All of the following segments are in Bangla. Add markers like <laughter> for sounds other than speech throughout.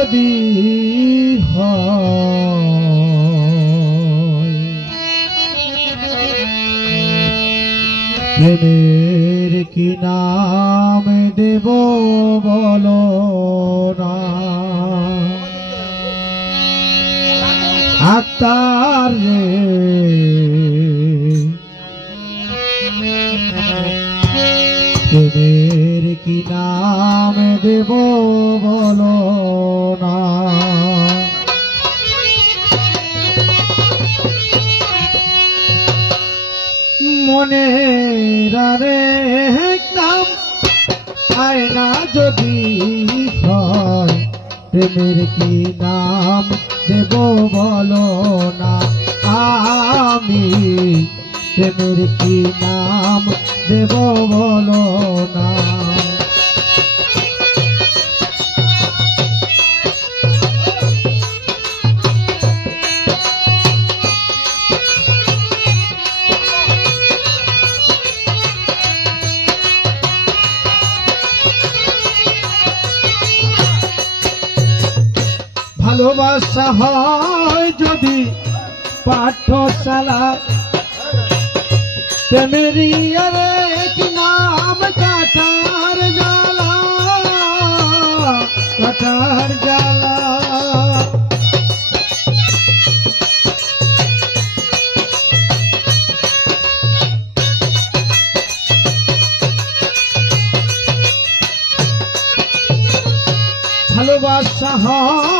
যদি প্রেমের কি নাম দেব না। আত্মার রে। কি নাম দেব বলো না? মনে রে নাম আয়না যদি হয়, প্রেমের কি নাম দেব বলো না? আমি প্রেমের কি নাম দেব বলো না? ভালোবাসা হয় যদি পাঠশালা। প্রেমেরই আরে কি নাম কাটার জ্বালা কাটার জ্বালা। ভালোবাসা হয়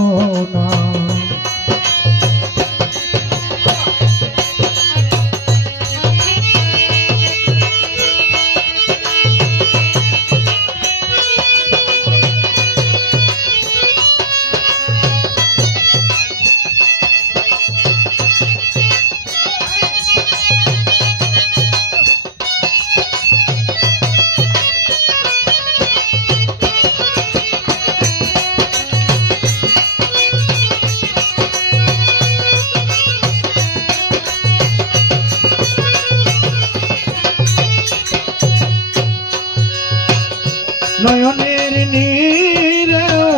নয়নের নীরেও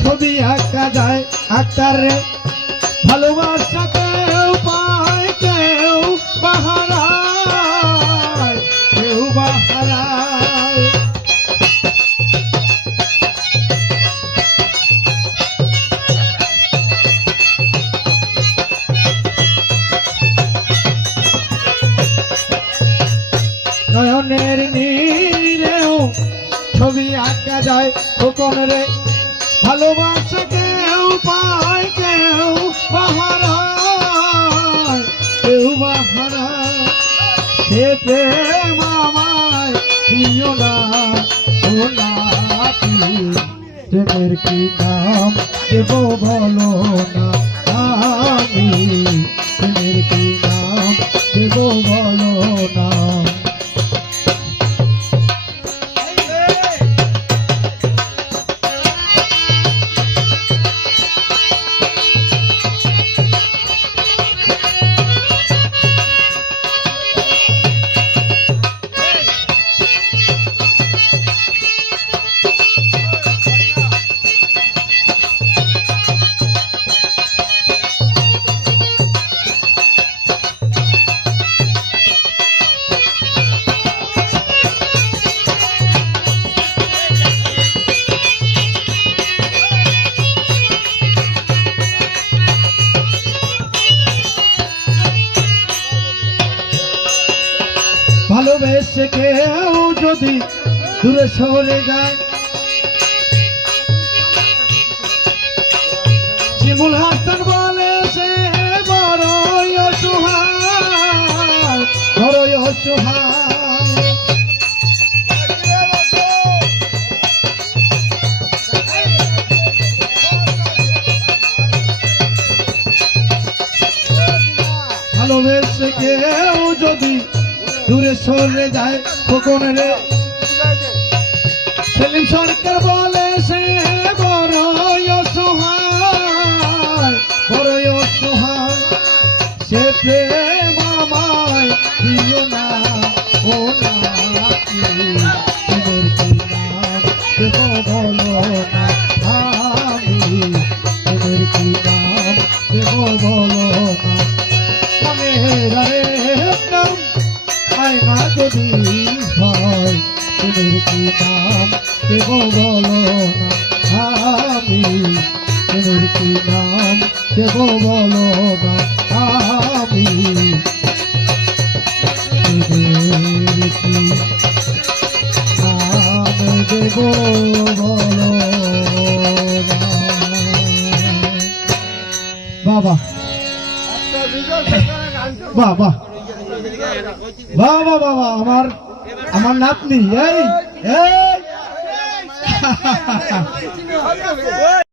ছবি আঁকা যায় আকারে ভালোবাসা ভালোবাসা কেউ পায়, কেউ বাহারায় কেউ সে প্রেম আমায় দিও না, ও না প্রেমের কি নাম? দেব কি নাম? দেব বলো না ভালোবেসে কেউ যদি দূরে সরে যায়। শিমুল হাসান বলে সে বড়ই অসহায় বড়ই অসহায়। ভালোবেসে কেউ যদি দূরে সরে যায় খোকন রে। সেলিম সরকার বলে, সে বড় অসহায় বড় অসহায়। সে প্রেম আমায় না, ও না আমি তোমার কি নাম নাম দেব বলো না আমি বাবা বাহ বাহ বাবা আমার আমার নাতনি এই। এই <laughs> <laughs>